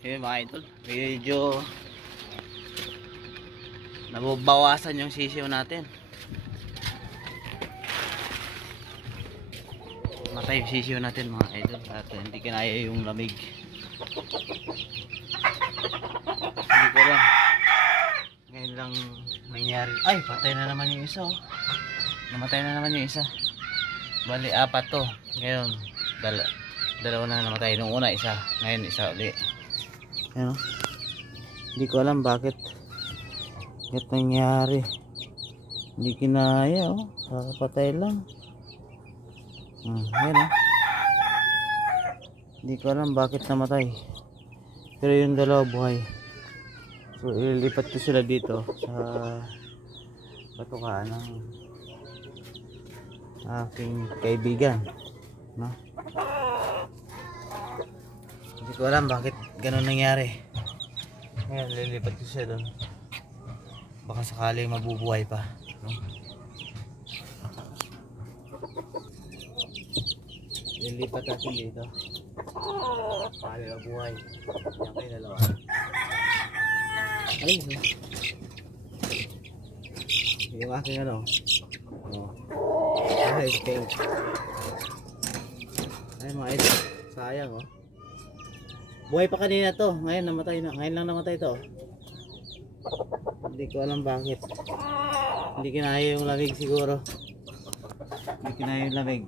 Yun mga idol, medyo nababawasan yung sisiw natin. Matay yung sisiw natin mga idol at hindi kinaya yung lamig. Hindi ko lang ngayon lang nangyari. Ay, patay na naman yung isa, oh. Namatay na naman yung isa. Bali, apat to. Ngayon, dalawa na namatay. Nung una, isa. Ngayon, isa ulit. Ayan, oh. Hindi ko alam bakit nangyari. Hindi kinaya, oh. Kakapatay lang. Ayan, oh. Hindi ko alam bakit namatay. Pero yung dalawa buhay. So, ililipat ko sila dito sa patukaan ng aking kaibigan, no? Hindi ko alam bakit ganun nangyari. Ngayon lilipat ko siya doon, baka sakaling mabubuhay pa, no? Lilipat natin dito para mabuhay. Yan kayo dalawa. Ay, yung aking ano, ay, pink. Ay mga idol, sayang, oh. Buhay pa kanina to, ngayon namatay na. Ngayon lang namatay to. Hindi ko alam bakit. Hindi kinaya yung lamig siguro. Hindi kinaya yung lamig.